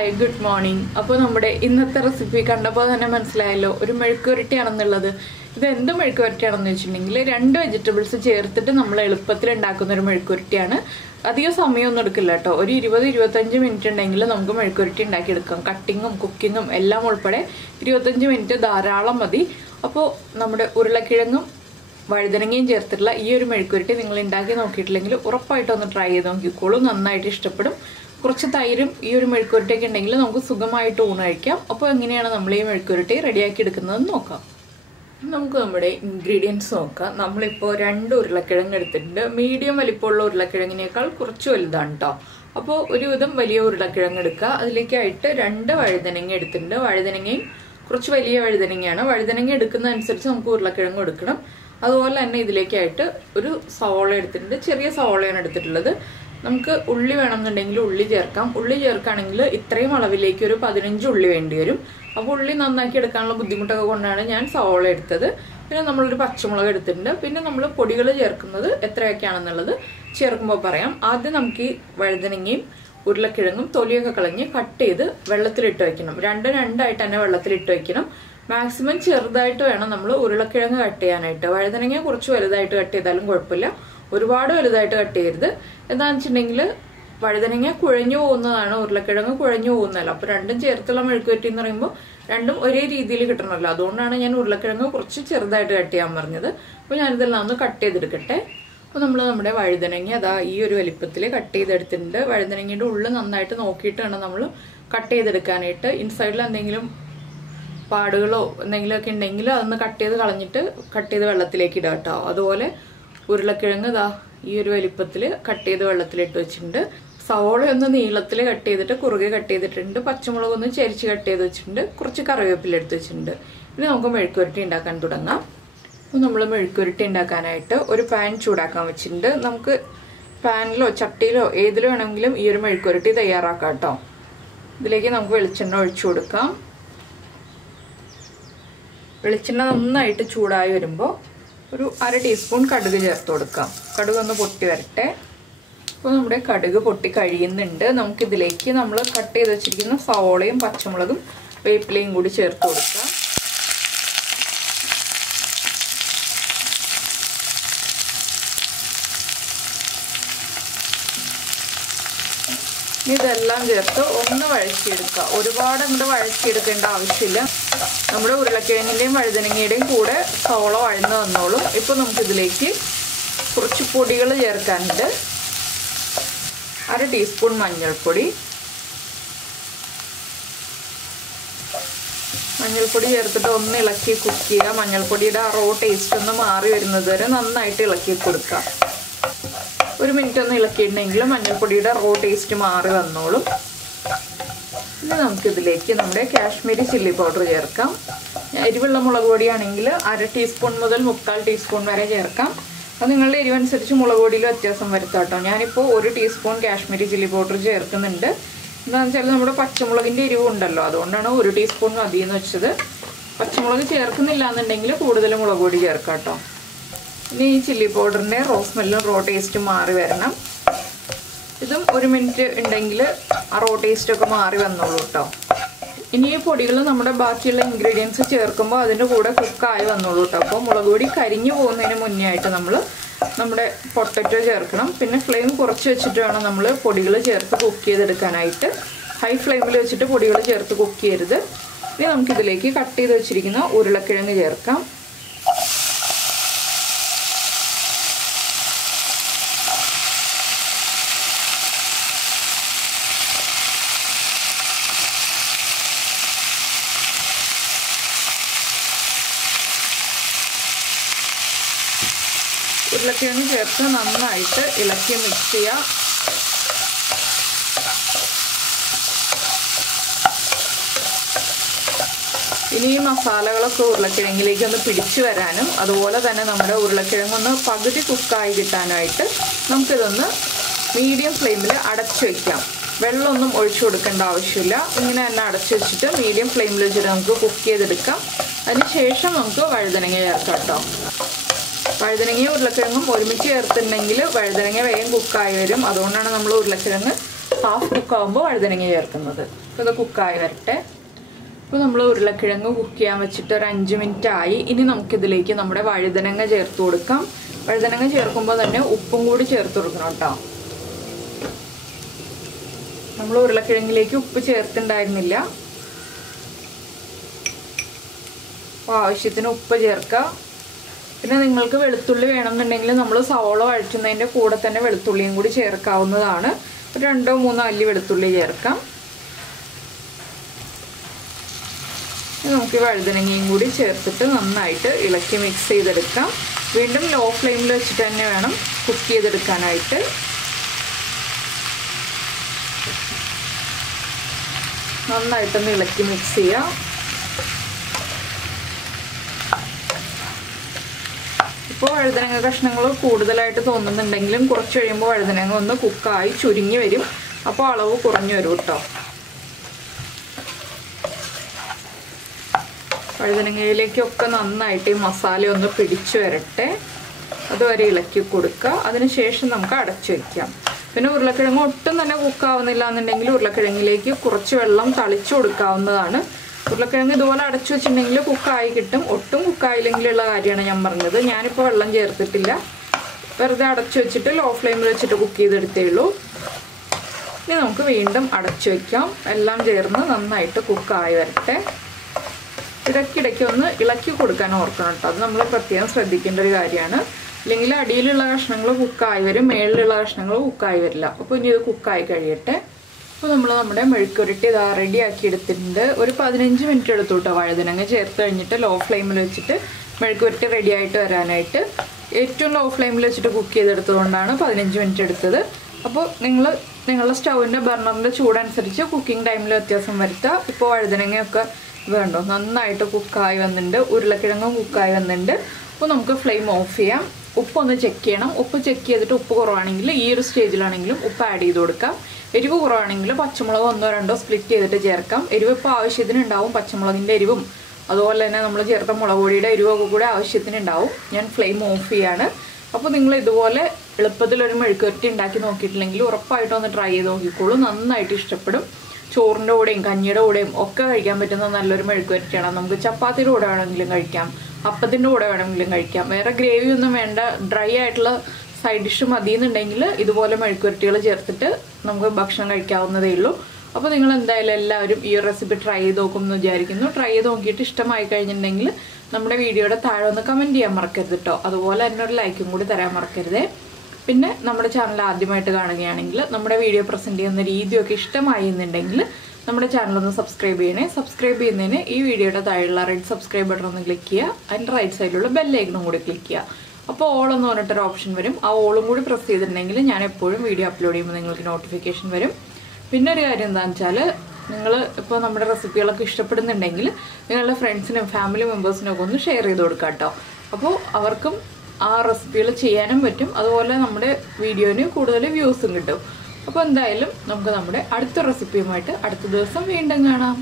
Hi, good morning. അപ്പോൾ നമ്മുടെ ഇന്നത്തെ റെസിപ്പി കണ്ടപ്പോൾ തന്നെ മനസ്സിലായല്ലോ ഒരു മെഴുക്കുവരട്ടിയാണെന്നുള്ളത്. ഇത് എന്ത് മെഴുക്കുവരട്ടിയാണെന്ന് വെച്ചിട്ടുണ്ടെങ്കിൽ രണ്ട് വെജിറ്റബിൾസ് ചേർത്തിട്ട് നമ്മൾ എളുപ്പത്തിൽ ഉണ്ടാക്കുന്ന ഒരു മെഴുക്കുവരട്ടിയാണ്. അധികം സമയമൊന്നും എടുക്കില്ല കേട്ടോ. ഒരു 20-25 മിനിറ്റ് ഉണ്ടെങ്കിൽ നമുക്ക് മെഴുക്കുവരട്ടി ഉണ്ടാക്കിയെടുക്കാം. കട്ടിങ്ങും കുക്കിങ്ങും എല്ലാം ഉൾപ്പെടെ 25 മിനിറ്റ് ധാരാളം മതി. അപ്പോൾ നമ്മുടെ ഉരുളക്കിഴങ്ങും വഴുതനങ്ങയും ചേർത്തിട്ടുള്ള ഈ ഒരു മെഴുക്കുവരട്ടി നിങ്ങൾ ഉണ്ടാക്കി നോക്കിയിട്ടില്ലെങ്കിൽ ഉറപ്പായിട്ടും ഒന്ന് ട്രൈ ചെയ്ത് നോക്കിക്കോളൂ. നന്നായിട്ട് ഇഷ്ടപ്പെടും. കുറച്ച് തൈരും ഈ ഒരു മെഴുക്കുവരട്ടിയൊക്കെ ഉണ്ടെങ്കിൽ നമുക്ക് സുഖമായിട്ട് ഊണ് കഴിക്കാം. അപ്പോൾ എങ്ങനെയാണ് നമ്മൾ ഈ മെഴുക്കുവരട്ടി റെഡിയാക്കി എടുക്കുന്നതെന്ന് നോക്കാം. നമുക്ക് നമ്മുടെ ഇൻഗ്രീഡിയൻസ് നോക്കാം. നമ്മളിപ്പോൾ 2 ഉരുളക്കിഴങ്ങ് എടുത്തിട്ടുണ്ട്. മീഡിയം വലിപ്പമുള്ള ഉരുളക്കിഴങ്ങിനേക്കാൾ കുറച്ച് വലുതാണ് കേട്ടോ. അപ്പോൾ ഒരുവിധം വലിയ ഉരുളക്കിഴങ്ങ് എടുക്കുക. അതിലേക്കായിട്ട് 2 വഴുതനങ്ങ എടുത്തിട്ടുണ്ട്. വഴുതനങ്ങയും കുറച്ച് വലിയ വഴുതനങ്ങയാണ്. വഴുതനങ്ങ എടുക്കുന്നതനുസരിച്ച് നമുക്ക് ഉരുളക്കിഴങ്ങ് എടുക്കണം. അതുപോലെ തന്നെ ഇതിലേക്കായിട്ട് ഒരു സവോള എടുത്തിട്ടുണ്ട്. ചെറിയ സവോളയാണ് എടുത്തിട്ടുള്ളത്. നമുക്ക് ഉള്ളി വേണമെന്നുണ്ടെങ്കിൽ ഉള്ളി ചേർക്കാം. ഉള്ളി ചേർക്കുകയാണെങ്കിൽ ഇത്രയും അളവിലേക്ക് ഒരു 15 ഉള്ളി വേണ്ടി വരും. അപ്പോൾ ഉള്ളി നന്നാക്കി എടുക്കാനുള്ള ബുദ്ധിമുട്ടൊക്കെ കൊണ്ടാണ് ഞാൻ സവോള എടുത്തത്. പിന്നെ നമ്മളൊരു പച്ചമുളക് എടുത്തിട്ടുണ്ട്. പിന്നെ നമ്മൾ പൊടികൾ ചേർക്കുന്നത് എത്രയൊക്കെയാണെന്നുള്ളത് ചേർക്കുമ്പോൾ പറയാം. ആദ്യം നമുക്ക് ഈ വഴുതനങ്ങയും ഉരുളക്കിഴങ്ങും തൊലിയൊക്കെ കളഞ്ഞ് കട്ട് ചെയ്ത് വെള്ളത്തിലിട്ട് വയ്ക്കണം. രണ്ടായിട്ട് തന്നെ വെള്ളത്തിലിട്ട് വയ്ക്കണം. മാക്സിമം ചെറുതായിട്ട് വേണം നമ്മൾ ഉരുളക്കിഴങ്ങ് കട്ട് ചെയ്യാനായിട്ട്. വഴുതനങ്ങ കുറച്ച് വലുതായിട്ട് കട്ട് ചെയ്താലും കുഴപ്പമില്ല, ഒരുപാട് വലുതായിട്ട് കട്ട് ചെയ്യരുത്. എന്താണെന്ന് വെച്ചിട്ടുണ്ടെങ്കിൽ വഴുതനങ്ങ കുഴഞ്ഞു പോകുന്നതാണ്, ഉരുളക്കിഴങ്ങ് കുഴഞ്ഞു പോകുന്നതല്ല. അപ്പോൾ രണ്ടും ചേർത്തുള്ള മെഴുക്കുവരട്ടി എന്ന് പറയുമ്പോൾ രണ്ടും ഒരേ രീതിയിൽ കിട്ടണമല്ലോ. അതുകൊണ്ടാണ് ഞാൻ ഉരുളക്കിഴങ്ങ് കുറച്ച് ചെറുതായിട്ട് കട്ട് ചെയ്യാൻ പറഞ്ഞത്. അപ്പോൾ ഞാനിതെല്ലാം ഒന്ന് കട്ട് ചെയ്തെടുക്കട്ടെ. അപ്പോൾ നമ്മൾ നമ്മുടെ വഴുതനങ്ങ അതാ ഈ ഒരു വലിപ്പത്തിൽ കട്ട് ചെയ്തെടുത്തിട്ടുണ്ട്. വഴുതനങ്ങയുടെ ഉള്ളിൽ നന്നായിട്ട് നോക്കിയിട്ട് വേണം നമ്മൾ കട്ട് ചെയ്തെടുക്കാനായിട്ട്. ഇൻസൈഡിൽ എന്തെങ്കിലും പാടുകളോ എന്തെങ്കിലുമൊക്കെ ഉണ്ടെങ്കിൽ അതൊന്ന് കട്ട് ചെയ്ത് കളഞ്ഞിട്ട് കട്ട് ചെയ്ത് വെള്ളത്തിലേക്ക് ഇടുക കേട്ടോ. അതുപോലെ ഉരുളക്കിഴങ്ങ് ഇതാ ഈ ഒരു വലിപ്പത്തിൽ കട്ട് ചെയ്ത് വെള്ളത്തിലിട്ട് വെച്ചിട്ടുണ്ട്. സവോള ഒന്ന് നീളത്തിൽ കട്ട് ചെയ്തിട്ട് കുറുകെ കട്ട് ചെയ്തിട്ടുണ്ട്. പച്ചമുളക് ഒന്ന് ചരിച്ച് കട്ട് ചെയ്ത് വെച്ചിട്ടുണ്ട്. കുറച്ച് കറിവേപ്പില എടുത്ത് വെച്ചിട്ടുണ്ട്. ഇനി നമുക്ക് മെഴുക്കുവരട്ടി ഉണ്ടാക്കാൻ തുടങ്ങാം. അപ്പോൾ നമ്മൾ മെഴുക്കുവരട്ടി ഉണ്ടാക്കാനായിട്ട് ഒരു പാൻ ചൂടാക്കാൻ വെച്ചിട്ടുണ്ട്. നമുക്ക് പാനിലോ ചട്ടിയിലോ ഏതിലോ വേണമെങ്കിലും ഈ ഒരു മെഴുക്കുവരട്ടി തയ്യാറാക്കാം കേട്ടോ. ഇതിലേക്ക് നമുക്ക് വെളിച്ചെണ്ണ ഒഴിച്ചു കൊടുക്കാം. വെളിച്ചെണ്ണ നന്നായിട്ട് ചൂടായി വരുമ്പോൾ ഒരു 1/2 ടീസ്പൂൺ കടുക് ചേർത്ത് കൊടുക്കാം. കടുക് ഒന്ന് പൊട്ടി വരട്ടെ. അപ്പോൾ നമ്മുടെ കടുക് പൊട്ടി കഴിയുന്നുണ്ട്. നമുക്കിതിലേക്ക് നമ്മൾ കട്ട് ചെയ്ത് വെച്ചിരിക്കുന്ന സവോളയും പച്ചമുളകും വേപ്പിലയും കൂടി ചേർത്ത് കൊടുക്കാം. ഇതെല്ലാം ചേർത്ത് ഒന്ന് വഴറ്റിയെടുക്കുക. ഒരുപാട് അങ്ങോട്ട് വഴറ്റിയെടുക്കേണ്ട ആവശ്യമില്ല. നമ്മുടെ ഉരുളക്കിഴങ്ങിൻ്റെയും വഴുതനങ്ങയുടെയും കൂടെ സവോള വഴന്ന് വന്നോളും. ഇപ്പോൾ നമുക്കിതിലേക്ക് കുറച്ച് പൊടികൾ ചേർക്കാനുണ്ട്. 1/2 ടീസ്പൂൺ മഞ്ഞൾപ്പൊടി. മഞ്ഞൾപ്പൊടി ചേർത്തിട്ട് ഒന്ന് ഇളക്കി കുക്ക് ചെയ്യുക. മഞ്ഞൾപ്പൊടിയുടെ ആ റോ ടേസ്റ്റ് ഒന്ന് മാറി വരുന്നത് വരെ നന്നായിട്ട് ഇളക്കി കൊടുക്കുക. 1 മിനിറ്റ് ഒന്ന് ഇളക്കിയിട്ടുണ്ടെങ്കിൽ മഞ്ഞൾപ്പൊടിയുടെ റോ ടേസ്റ്റ് മാറി വന്നോളും. ഇനി നമുക്കിതിലേക്ക് നമ്മുടെ കാശ്മീരി ചില്ലി പൗഡർ ചേർക്കാം. എരിവുള്ള മുളക് പൊടിയാണെങ്കിൽ 1/2 ടീസ്പൂൺ മുതൽ 3/4 ടീസ്പൂൺ വരെ ചേർക്കാം. അത് നിങ്ങളുടെ എരിവനുസരിച്ച് മുളക് പൊടിയിൽ വ്യത്യാസം വരുത്താം കേട്ടോ. ഞാനിപ്പോൾ 1 ടീസ്പൂൺ കാശ്മീരി ചില്ലി പൗഡർ ചേർക്കുന്നുണ്ട്. എന്താണെന്ന് വെച്ചാൽ നമ്മുടെ പച്ചമുളകിൻ്റെ എരിവ് ഉണ്ടല്ലോ, അതുകൊണ്ടാണ് 1 ടീസ്പൂൺ മതി എന്ന് വെച്ചത്. പച്ചമുളക് ചേർക്കുന്നില്ല എന്നുണ്ടെങ്കിൽ കൂടുതൽ മുളക് പൊടി ചേർക്കാം കേട്ടോ. ഇനി ഈ ചില്ലി പൗഡറിൻ്റെ റോ സ്മെല്ലും റോ ടേസ്റ്റും മാറി വരണം. ഇതും 1 മിനിറ്റ് ഉണ്ടെങ്കിൽ ആ റോ ടേസ്റ്റൊക്കെ മാറി വന്നോളൂ കേട്ടോ. ഇനി ഈ പൊടികൾ നമ്മുടെ ബാക്കിയുള്ള ഇൻഗ്രീഡിയൻസ് ചേർക്കുമ്പോൾ അതിൻ്റെ കൂടെ കുക്കായി വന്നോളൂ കേട്ടോ. അപ്പോൾ മുളക് പൊടി കരിഞ്ഞു പോകുന്നതിന് മുന്നേ ആയിട്ട് നമ്മൾ നമ്മുടെ പൊട്ടറ്റോ ചേർക്കണം. പിന്നെ ഫ്ലെയിം കുറച്ച് വെച്ചിട്ട് വേണം നമ്മൾ പൊടികൾ ചേർത്ത് കുക്ക് ചെയ്തെടുക്കാനായിട്ട്. ഹൈ ഫ്ലെയിമിൽ വെച്ചിട്ട് പൊടികൾ ചേർത്ത് കുക്ക് ചെയ്യരുത്. ഇനി നമുക്കിതിലേക്ക് കട്ട് ചെയ്ത് വെച്ചിരിക്കുന്ന ഉരുളക്കിഴങ്ങ് ചേർക്കാം. ഉരുളക്കിഴങ്ങ് ചേർത്ത് നന്നായിട്ട് ഇളക്കി മിക്സ് ചെയ്യുക. ഇനി ഈ മസാലകളൊക്കെ ഉരുളക്കിഴങ്ങിലേക്ക് ഒന്ന് പിടിച്ചു വരാനും അതുപോലെ തന്നെ നമ്മുടെ ഉരുളക്കിഴങ്ങൊന്ന് പകുതി കുക്കായി കിട്ടാനായിട്ട് നമുക്കിതൊന്ന് മീഡിയം ഫ്ലെയിമിൽ അടച്ചു വയ്ക്കാം. വെള്ളമൊന്നും ഒഴിച്ചു കൊടുക്കേണ്ട ആവശ്യമില്ല. ഇങ്ങനെ തന്നെ അടച്ചു വെച്ചിട്ട് മീഡിയം ഫ്ലെയിമിൽ വെച്ചിട്ട് നമുക്ക് കുക്ക് ചെയ്തെടുക്കാം. അതിനുശേഷം നമുക്ക് വഴുതനങ്ങ ചേർക്കാം കേട്ടോ. വഴുതനങ്ങയും ഉരുളക്കിഴങ്ങും ഒരുമിച്ച് ചേർത്തിട്ടുണ്ടെങ്കിൽ വഴുതനങ്ങ വേഗം കുക്കായി വരും. അതുകൊണ്ടാണ് നമ്മൾ ഉരുളക്കിഴങ്ങ് ഹാഫ് കുക്കാകുമ്പോൾ വഴുതനങ്ങ ചേർക്കുന്നത്. അപ്പോൾ ഇത് കുക്കായി വരട്ടെ. അപ്പോൾ നമ്മൾ ഉരുളക്കിഴങ്ങ് കുക്ക് ചെയ്യാൻ വെച്ചിട്ട് ഒരു 5 മിനിറ്റ് ആയി. ഇനി നമുക്കിതിലേക്ക് നമ്മുടെ വഴുതനങ്ങ ചേർത്ത് കൊടുക്കാം. വഴുതനങ്ങ ചേർക്കുമ്പോൾ തന്നെ ഉപ്പും കൂടി ചേർത്ത് കൊടുക്കണം കേട്ടോ. നമ്മൾ ഉരുളക്കിഴങ്ങിലേക്ക് ഉപ്പ് ചേർത്തിണ്ടായിരുന്നില്ല. അപ്പോൾ ആവശ്യത്തിന് ഉപ്പ് ചേർക്കുക. പിന്നെ നിങ്ങൾക്ക് വെളുത്തുള്ളി വേണമെന്നുണ്ടെങ്കിൽ നമ്മൾ സവോള വഴറ്റുന്നതിൻ്റെ കൂടെ തന്നെ വെളുത്തുള്ളിയും കൂടി ചേർക്കാവുന്നതാണ്. 2-3 അല്ലി വെളുത്തുള്ളി ചേർക്കാം. നമുക്ക് വഴുതനങ്ങയും കൂടി ചേർത്തിട്ട് നന്നായിട്ട് ഇളക്കി മിക്സ് ചെയ്തെടുക്കാം. വീണ്ടും ലോ ഫ്ലെയിമിൽ വെച്ചിട്ട് തന്നെ വേണം കുക്ക് ചെയ്തെടുക്കാനായിട്ട്. നന്നായിട്ടൊന്ന് ഇളക്കി മിക്സ് ചെയ്യാം. ഇപ്പോൾ വഴുതനങ്ങ കഷ്ണങ്ങൾ കൂടുതലായിട്ട് തോന്നുന്നുണ്ടെങ്കിലും കുറച്ച് കഴിയുമ്പോൾ വഴുതനങ്ങ ഒന്ന് കുക്കായി ചുരുങ്ങി വരും. അപ്പോൾ അളവ് കുറഞ്ഞു വരും കേട്ടോ. വഴുതനങ്ങയിലേക്കൊക്കെ നന്നായിട്ട് ഈ മസാല ഒന്ന് പിടിച്ചു വരട്ടെ. അതുവരെ ഇളക്കി കൊടുക്കുക. അതിനുശേഷം നമുക്ക് അടച്ചു വയ്ക്കാം. പിന്നെ ഉരുളക്കിഴങ്ങ് ഒട്ടും തന്നെ കുക്കാവുന്നില്ല എന്നുണ്ടെങ്കിൽ ഉരുളക്കിഴങ്ങിലേക്ക് കുറച്ച് വെള്ളം തളിച്ചു കൊടുക്കാവുന്നതാണ്. ഉരുളക്കിഴങ്ങ് ഇതുപോലെ അടച്ചു വെച്ചിട്ടുണ്ടെങ്കിൽ കുക്കായി കിട്ടും. ഒട്ടും കുക്കായില്ലെങ്കിലുള്ള കാര്യമാണ് ഞാൻ പറഞ്ഞത്. ഞാനിപ്പോൾ വെള്ളം ചേർത്തിട്ടില്ല. വെറുതെ അടച്ചു വെച്ചിട്ട് ലോ ഫ്ലെയിമിൽ വെച്ചിട്ട് കുക്ക് ചെയ്തെടുത്തേ ഉള്ളൂ. ഇനി നമുക്ക് വീണ്ടും അടച്ചു വയ്ക്കാം. എല്ലാം ചേർന്ന് നന്നായിട്ട് കുക്കായി വരട്ടെ. ഇടയ്ക്കിടയ്ക്ക് ഒന്ന് ഇളക്കി കൊടുക്കാൻ ഓർക്കണം കേട്ടോ. അത് നമ്മൾ പ്രത്യേകം ശ്രദ്ധിക്കേണ്ട ഒരു കാര്യമാണ്. അല്ലെങ്കിൽ അടിയിലുള്ള കഷ്ണങ്ങൾ കുക്കായി വരും, മേളിലുള്ള കഷ്ണങ്ങൾ കുക്കായി വരില്ല. അപ്പോൾ ഇനി ഇത് കുക്കായി കഴിയട്ടെ. അപ്പോൾ നമ്മൾ നമ്മുടെ മെഴുക്കുരുട്ടി ഇതാ റെഡിയാക്കി എടുത്തിട്ടുണ്ട്. ഒരു 15 മിനിറ്റ് എടുത്തു കേട്ടോ വഴുതനങ്ങ ചേർത്ത് കഴിഞ്ഞിട്ട് ലോ ഫ്ലെയിമിൽ വെച്ചിട്ട് മെഴുക്കുരുട്ടി റെഡി ആയിട്ട് വരാനായിട്ട്. ഏറ്റവും ലോ ഫ്ലെയിമിൽ വെച്ചിട്ട് കുക്ക് ചെയ്തെടുത്തതുകൊണ്ടാണ് 15 മിനിറ്റ് എടുത്തത്. അപ്പോൾ നിങ്ങളുടെ സ്റ്റൗവിൻ്റെ ബർണറിൻ്റെ ചൂടനുസരിച്ച് കുക്കിംഗ് ടൈമിൽ വ്യത്യാസം വരുത്തുക. ഇപ്പോൾ വഴുതനങ്ങയൊക്കെ വേണ്ടോ നന്നായിട്ട് കുക്കായി വന്നിട്ടുണ്ട്. ഉരുളക്കിഴങ്ങും കുക്കായി വന്നിട്ടുണ്ട്. അപ്പോൾ നമുക്ക് ഫ്ലെയിം ഓഫ് ചെയ്യാം. ഉപ്പൊന്ന് ചെക്ക് ചെയ്യണം. ഉപ്പ് ചെക്ക് ചെയ്തിട്ട് ഉപ്പ് കുറവാണെങ്കിൽ ഈ ഒരു സ്റ്റേജിലാണെങ്കിലും ഉപ്പ് ആഡ് ചെയ്ത് കൊടുക്കാം. എരിവ് കുറവാണെങ്കിൽ പച്ചമുളക് 1-2 സ്പ്ലിറ്റ് ചെയ്തിട്ട് ചേർക്കാം. എരിവ് ഇപ്പോൾ ആവശ്യത്തിന് ഉണ്ടാവും. പച്ചമുളകിൻ്റെ എരിവും അതുപോലെ തന്നെ നമ്മൾ ചേർത്ത മുളക് പൊടിയുടെ എരിവൊക്കെ കൂടെ ആവശ്യത്തിന് ഉണ്ടാവും. ഞാൻ ഫ്ലെയിം ഓഫ് ചെയ്യാണ്. അപ്പോൾ നിങ്ങൾ ഇതുപോലെ എളുപ്പത്തിലൊരു മെഴുക്കുവരട്ടി ഉണ്ടാക്കി നോക്കിയിട്ടില്ലെങ്കിൽ ഉറപ്പായിട്ടും ഒന്ന് ട്രൈ ചെയ്ത് നോക്കിക്കോളൂ. നന്നായിട്ട് ഇഷ്ടപ്പെടും. ചോറിൻ്റെ കൂടെയും കഞ്ഞിയുടെ കൂടെയും ഒക്കെ കഴിക്കാൻ പറ്റുന്ന നല്ലൊരു മെഴുക്കുവരട്ടിയാണ്. നമുക്ക് ചപ്പാത്തിയുടെ കൂടെ വേണമെങ്കിലും കഴിക്കാം, അപ്പത്തിൻ്റെ കൂടെ വേണമെങ്കിലും കഴിക്കാം. വേറെ ഗ്രേവി ഒന്നും വേണ്ട, ഡ്രൈ ആയിട്ടുള്ള സൈഡ് ഡിഷ് മതി എന്നുണ്ടെങ്കിൽ ഇതുപോലെ മെഴുക്കുവരട്ടികൾ ചേർത്തിട്ട് നമുക്ക് ഭക്ഷണം കഴിക്കാവുന്നതേ ഉള്ളൂ. അപ്പോൾ നിങ്ങൾ എന്തായാലും എല്ലാവരും ഈ റെസിപ്പി ട്രൈ ചെയ്ത് നോക്കും എന്ന് വിചാരിക്കുന്നു. ട്രൈ ചെയ്ത് നോക്കിയിട്ട് ഇഷ്ടമായി കഴിഞ്ഞിട്ടുണ്ടെങ്കിൽ നമ്മുടെ വീഡിയോയുടെ താഴെ ഒന്ന് കമൻറ്റ് ചെയ്യാൻ മറക്കരുത് കേട്ടോ. അതുപോലെ തന്നെ ഒരു ലൈക്കും കൂടി തരാൻ മറക്കരുതേ. പിന്നെ നമ്മുടെ ചാനൽ ആദ്യമായിട്ട് കാണുകയാണെങ്കിൽ നമ്മുടെ വീഡിയോ പ്രസൻറ്റ് ചെയ്യുന്ന രീതിയൊക്കെ ഇഷ്ടമായി എന്നുണ്ടെങ്കിൽ നമ്മുടെ ചാനലൊന്ന് സബ്സ്ക്രൈബ് ചെയ്യണേ. സബ്സ്ക്രൈബ് ചെയ്യുന്നതിന് ഈ വീഡിയോയുടെ താഴെയുള്ള റെഡ് സബ്സ്ക്രൈബ് ബട്ടൺ ഒന്ന് ക്ലിക്ക് ചെയ്യുക. അതിൻ്റെ റൈറ്റ് സൈഡിലുള്ള ബെല്ലൈക്കണും കൂടി ക്ലിക്ക് ചെയ്യുക. അപ്പോൾ ഓൾ എന്ന് പറഞ്ഞിട്ടൊരു ഓപ്ഷൻ വരും. ആ ഓളും കൂടി പ്രസ് ചെയ്തിട്ടുണ്ടെങ്കിൽ ഞാൻ എപ്പോഴും വീഡിയോ അപ്ലോഡ് ചെയ്യുമ്പോൾ നിങ്ങൾക്ക് നോട്ടിഫിക്കേഷൻ വരും. പിന്നെ ഒരു കാര്യം എന്താണെന്ന് വെച്ചാൽ നിങ്ങൾ ഇപ്പോൾ നമ്മുടെ റെസിപ്പികളൊക്കെ ഇഷ്ടപ്പെടുന്നുണ്ടെങ്കിൽ നിങ്ങളുടെ ഫ്രണ്ട്സിനും ഫാമിലി മെമ്പേഴ്സിനും ഒക്കെ ഒന്ന് ഷെയർ ചെയ്ത് കൊടുക്കാം കേട്ടോ. അപ്പോൾ അവർക്കും ആ റെസിപ്പികൾ ചെയ്യാനും പറ്റും. അതുപോലെ നമ്മുടെ വീഡിയോന് കൂടുതൽ വ്യൂസും കിട്ടും. അപ്പോൾ എന്തായാലും നമുക്ക് നമ്മുടെ അടുത്ത റെസിപ്പിയുമായിട്ട് അടുത്ത ദിവസം വീണ്ടും കാണാം.